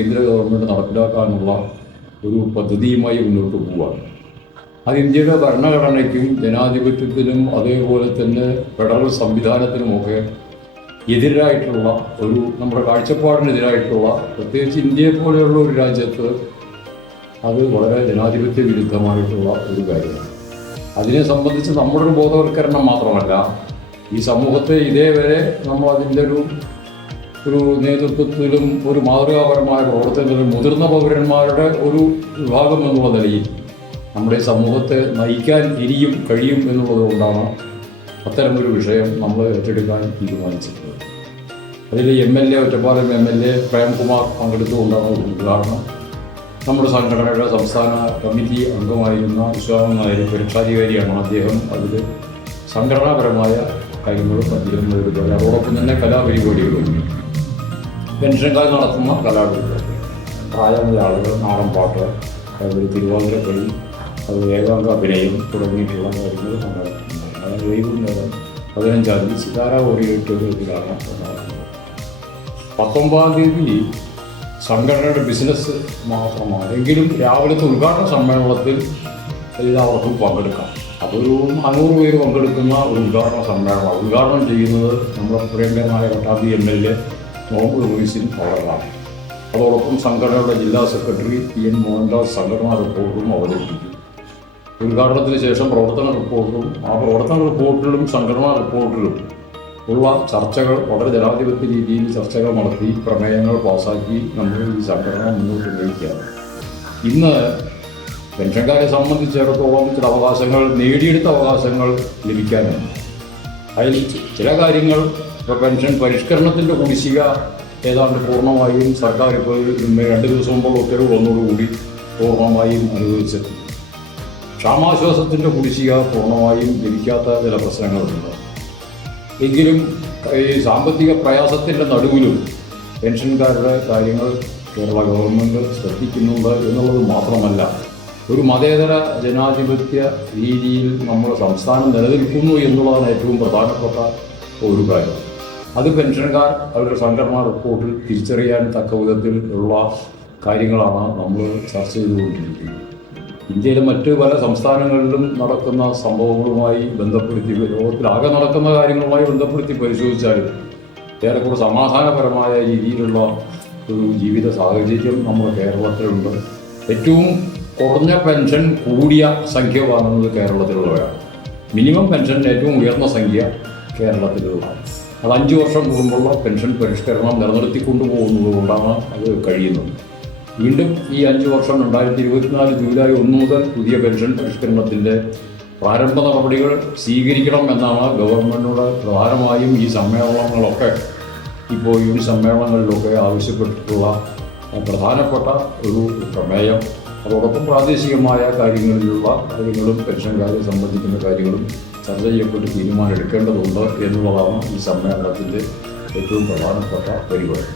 കേന്ദ്ര ഗവൺമെന്റ് നടപ്പിലാക്കാനുള്ള ഒരു പദ്ധതിയുമായി മുന്നോട്ട് പോവുകയാണ് അത് ഇന്ത്യയുടെ ഭരണഘടനയ്ക്കും ജനാധിപത്യത്തിനും അതേപോലെ തന്നെ ഫെഡറൽ സംവിധാനത്തിനുമൊക്കെ എതിരായിട്ടുള്ള ഒരു നമ്മുടെ കാഴ്ചപ്പാടിനെതിരായിട്ടുള്ള പ്രത്യേകിച്ച് ഇന്ത്യയെ പോലെയുള്ള ഒരു രാജ്യത്ത് അത് വളരെ ജനാധിപത്യ വിരുദ്ധമായിട്ടുള്ള ഒരു കാര്യമാണ്. അതിനെ സംബന്ധിച്ച് നമ്മുടെ ഒരു ബോധവൽക്കരണം മാത്രമല്ല ഈ സമൂഹത്തെ ഇതേവരെ നമ്മൾ അതിന്റെ ഒരു ഒരു നേതൃത്വത്തിലും ഒരു മാതൃകാപരമായ പ്രവർത്തനത്തിലും മുതിർന്ന പൗരന്മാരുടെ ഒരു വിഭാഗം എന്നുള്ള നിലയിൽ നമ്മുടെ സമൂഹത്തെ നയിക്കാൻ ഇനിയും കഴിയും എന്നുള്ളത് കൊണ്ടാണ് അത്തരമൊരു വിഷയം നമ്മൾ ഏറ്റെടുക്കാൻ തീരുമാനിച്ചിട്ടുള്ളത്. അതിൽ M L A Ottapalam M L A Premkumar പങ്കെടുത്തുകൊണ്ടാണ് ഉദ്ഘാടനം. നമ്മുടെ സംഘടനയുടെ സംസ്ഥാന കമ്മിറ്റി അംഗമായിരുന്ന വിശ്വാസം നായർ പരീക്ഷാധികാരിയാണ് അദ്ദേഹം. അതിൽ സംഘടനാപരമായ കാര്യങ്ങളും അദ്ദേഹം അതോടൊപ്പം തന്നെ കലാപരിപാടികളും പെൻഷൻകാർ നടത്തുന്ന കലാപരിപാടി പ്രായമുള്ള ആളുകൾ നാടൻ പാട്ട് അതുപോലെ തിരുവാതിരക്കളി അത് ഏകാംഗ അഭിനയം തുടങ്ങിയിട്ടുള്ള കാര്യങ്ങൾ നടത്തുന്നുണ്ട് അതായത് വൈകുന്നേരം പതിനഞ്ചാം തീയതി സിതാര ഓഡിറ്റോറിയത്തിലാണ് നടക്കുന്നത് പത്തൊമ്പതാം തീയതി സംഘടനയുടെ ബിസിനസ് മാത്രമാണ്. എങ്കിലും രാവിലത്തെ ഉദ്ഘാടന സമ്മേളനത്തിൽ എല്ലാവർക്കും പങ്കെടുക്കാം. അതൊരു നാനൂറ് പേര് പങ്കെടുക്കുന്ന ഒരു ഉദ്ഘാടന സമ്മേളനം. ഉദ്ഘാടനം ചെയ്യുന്നത് നമ്മുടെ പ്രിയങ്കരനായ Pattambi M L A Muhammad റൂയിസിൻ അവരാണ് അതോടൊപ്പം സംഘടനയുടെ ജില്ലാ സെക്രട്ടറി പി എൻ മോഹൻദാസ് സംഘടനാ റിപ്പോർട്ടും അവതരിപ്പിക്കും. ഉദ്ഘാടനത്തിന് ശേഷം പ്രവർത്തന റിപ്പോർട്ടും ആ പ്രവർത്തന റിപ്പോർട്ടിലും സംഘടനാ റിപ്പോർട്ടിലും ഉള്ള ചർച്ചകൾ വളരെ ജനാധിപത്യ രീതിയിൽ ചർച്ചകൾ നടത്തി പ്രമേയങ്ങൾ പാസാക്കി നമ്മൾ ഈ സംഘടന മുന്നോട്ട് നയിക്കുകയാണ് ഇന്ന് പെൻഷൻകാരെ സംബന്ധിച്ചിടത്തോളം ചില അവകാശങ്ങൾ നേടിയെടുത്ത അവകാശങ്ങൾ ലഭിക്കാനുണ്ട്. അതിൽ ചില കാര്യങ്ങൾ ഇപ്പോൾ പെൻഷൻ പരിഷ്കരണത്തിന്റെ കുടിശ്ശിക ഏതാണ്ട് പൂർണമായും സർക്കാർ ഇപ്പോൾ രണ്ട് ദിവസം മുമ്പ് ഉത്തരവ് വന്നതോടുകൂടി പൂർണമായും അനുവദിച്ചിട്ടുണ്ട്. ക്ഷാമാശ്വാസത്തിന്റെ കുടിശ്ശിക പൂർണമായും ലഭിക്കാത്ത ചില പ്രശ്നങ്ങളുണ്ട്. എങ്കിലും ഈ സാമ്പത്തിക പ്രയാസത്തിന്റെ നടുവിലും പെൻഷൻകാരുടെ കാര്യങ്ങൾ കേരള ഗവൺമെന്റ് ശ്രദ്ധിക്കുന്നുണ്ട് എന്നുള്ളത് മാത്രമല്ല ഒരു മതേതര ജനാധിപത്യ രീതിയിൽ നമ്മുടെ സംസ്ഥാനം നിലനിൽക്കുന്നു എന്നുള്ളതാണ് ഏറ്റവും പ്രധാനപ്പെട്ട ഒരു കാര്യം. അത് പെൻഷൻകാർ അവരുടെ സംഘടനാ റിപ്പോർട്ടിൽ തിരിച്ചറിയാൻ തക്ക വിധത്തിൽ ഉള്ള കാര്യങ്ങളാണ് നമ്മൾ ചർച്ച ചെയ്തുകൊണ്ടിരിക്കുന്നത്. ഇന്ത്യയിലെ മറ്റ് പല സംസ്ഥാനങ്ങളിലും നടക്കുന്ന സംഭവങ്ങളുമായി ബന്ധപ്പെടുത്തി ലോകത്തിലാകെ നടക്കുന്ന കാര്യങ്ങളുമായി ബന്ധപ്പെടുത്തി പരിശോധിച്ചാൽ ഏറെക്കുറെ സമാധാനപരമായ രീതിയിലുള്ള ഒരു ജീവിത സാഹചര്യം നമ്മുടെ കേരളത്തിലുണ്ട്. ഏറ്റവും കുറഞ്ഞ പെൻഷൻ കൂടിയ സംഖ്യ വാങ്ങുന്നത് കേരളത്തിലുള്ളവരാണ്. മിനിമം പെൻഷൻ ഏറ്റവും ഉയർന്ന സംഖ്യ കേരളത്തിലുള്ളതാണ്. അത് അഞ്ച് വർഷം കൂടുമ്പോഴുള്ള പെൻഷൻ പരിഷ്കരണം നിലനിർത്തിക്കൊണ്ടു പോകുന്നതുകൊണ്ടാണ് അത് കഴിയുന്നത്. വീണ്ടും ഈ അഞ്ച് വർഷം രണ്ടായിരത്തി ഇരുപത്തിനാല് ജൂലൈ ഒന്ന് മുതൽ പുതിയ പെൻഷൻ പരിഷ്കരണത്തിന്റെ പ്രാരംഭ നടപടികൾ സ്വീകരിക്കണം എന്നാണ് ഗവൺമെന്റിനോട് പ്രധാനമായും ഈ സമ്മേളനങ്ങളൊക്കെ ഇപ്പോൾ ഈ സമ്മേളനങ്ങളിലൊക്കെ ആവശ്യപ്പെട്ടിട്ടുള്ള പ്രധാനപ്പെട്ട ഒരു പ്രമേയം. അതോടൊപ്പം പ്രാദേശികമായ കാര്യങ്ങളിലുള്ള കാര്യങ്ങളും പെൻഷൻകാരെ സംബന്ധിക്കുന്ന കാര്യങ്ങളും ചർച്ച ചെയ്യപ്പെട്ട് തീരുമാനം എടുക്കേണ്ടതുണ്ട് എന്നുള്ളതാണ് ഈ സമ്മേളനത്തിന്റെ ഏറ്റവും പ്രധാനപ്പെട്ട പരിപാടി.